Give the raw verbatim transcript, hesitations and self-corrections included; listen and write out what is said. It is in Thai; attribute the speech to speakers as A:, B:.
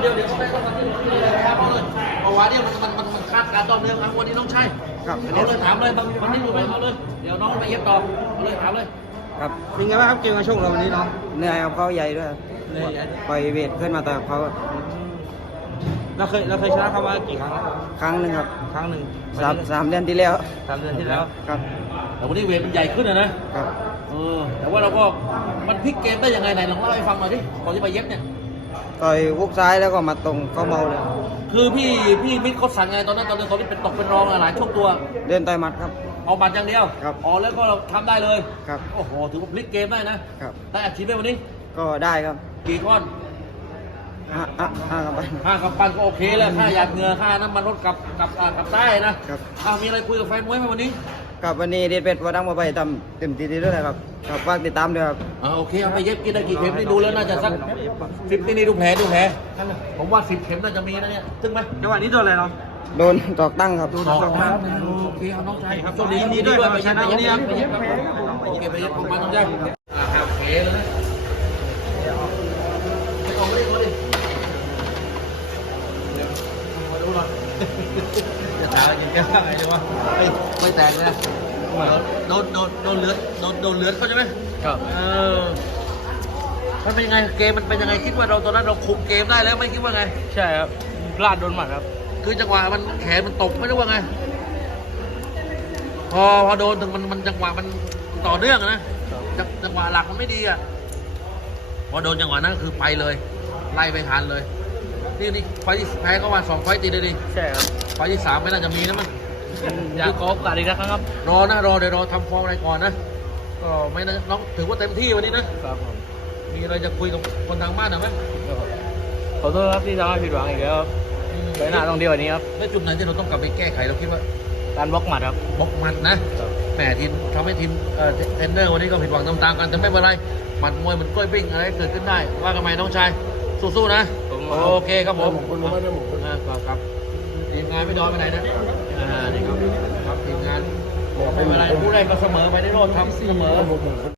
A: ยวเดี๋ยวเขาได้ต้องมาที่นี่เลยครับเอาเลยเพราะว่าเนี่ยมันมันมันมันคาดการต่อเนื่องครับวันนี้น้องชาย
B: ครับ
A: เอาเลยถามเลยวันนี้ดูไหมเอาเลยเดี๋ยวน้องไปเย็บต่อเอาเลยถามเลย
B: ครับเป็นไงบ้างครับเกมการชกเราวันนี้เนาะเหนื่อยครับเขาใหญ่ด้วยครับ
A: เลย
B: ปล่อยเวทขึ้นมาต่อยกับเขา
A: เราเคยเราเคยชนะเขามากี่ครั้ง
B: ครั้งหนึ่งครับ
A: ครั้งหนึ่ง
B: สามสามเดือนที่แล้ว
A: สามเดือนที่แล้ว
B: ครับ
A: แต่วันนี้เวทมันใหญ่ขึ้นนะนะครับ เออแต่ว่าเราก็มันพลิกเกมได้ยังไงไหนลองเล่าให้ฟังหน่อยดิก่อนที่ไปเย็บเนี่ย
B: ต่อยวุกซ้ายแล้วก็มาตรงก็เมาเลย
A: คือพี่พี่มิตรเขาสั่งไงตอนนั้นตอนนั้นตอนนี้เป็นตกเป็นรองอะหลายช่วงตัว
B: เดินต่อยหมัดครับ
A: เอาบัตรอย่างเดียว
B: ครับ
A: อ๋อแล้วก็เราทำได้เลย
B: ครับ
A: โอ้โหถือว่าพลิกเกมได้นะครับ ได้อัดฉีดไหมวันนี้
B: ก็ได้ครับ
A: กี่ก้อน
B: ห้าห้าห้ากับไป
A: ห้ากำปั้นก็โอเคแล้วค่าหยาดเหงื่อค่าน้ำมันรถกลับกลับอ่ากลับได้นะครับอ้าวมีอะไรคุยกับแฟนมวยไหมวันนี้
B: กับวันนี้เดชเป็ดพอดังมาไปทำเต็มที่ด้วยนะครับครับฝากติดตามด้วยครับ
A: อ่าโอเคเอาไปเย็บกินได้กี่เข็มนี่ดูแล้วน่าจะสักสิบนี่นี่ดูแผลดูแผลผมว่าสิบเข็มน่าจะมีนะเนี่ยถึงไหมจังหวะนี้โดนอะไรเนาะ
B: โดนตอกตั้งครับ
A: สองครับโอเคเอาน้องชายครับโชคดียินดีด้วยไปชนะวันนี้ครับไปเย็บครับโอเคไปเย็บของมันน้องชายอ่าครับโอเคเลยไม่ต้องรีบเลยมาดูหน่อยจะถามยิงแก้วไงดีวะไม่ไม่แตกนะโดนโดนโดนเลือดโดนโดนเลือดเขาใช่ไหมครับเออมันเป็นยังไงเกมมันเป็นยังไงคิดว่าเราตอนนั้นเราคุมเกมได้แล้วไม่คิดว่าไง
C: ใช่ครับพลาดโดนหมัดครับ
A: คือจังหวะมันแขนมันตกไม่รู้ว่าไง พอพอโดนถึงมันมันจังหวะมันต่อเนื่องอะนะจังจังหวะหลักมันไม่ดีอ่ะพอโดนจังหวะนั้นคือไปเลย ไล่ไปทันเลย นี่นี่ไฟที่แพ้ก็ว่าสองไฟติดเลยดิ
C: ใช่ครับ
A: ไฟที่สามไม่น่าจะมีนะมั้ง
C: อยากขอโอกาสอีกครั้งครับ
A: รอนะรอเดี๋ยวรอทำฟอร์มอะไรก่อนนะก็ไม่นะน้องถือว่าเต็มที่วันนี้นะครับ
C: ผม
A: มีอะไรจะคุยกับคนทางบ้านหน่อยไหม
C: ขอโทษครับที่ทำให้ผิดหวังอีกแล้วครับไว้หน้าต้องดีกว่านี้ครับ
A: แล้วจุดไหนที่เราต้องกลับไปแก้ไขเราคิดว่า
C: การบล็อกหมัดครับ
A: บล็อกหมัดนะแหมทีมทำให้ทีมเอ่อเทรนเนอร์วันนี้ก็ผิดหวังตามๆกันแต่ไม่เป็นไรหมัดมวยเหมือนกล้วยปิ้งอะไรเกิดขึ้นได้ว่ากันใหม่น้องชายสู้ๆนะ
C: ผม
A: โอเคครับผมอ่าครับครับทีมงานไม่ดอนไปไหนนะอ่านี่ครับครับทีมงานไม่เป็นไรผู้ใดก็เสมอไปได้โลดทำเสมอ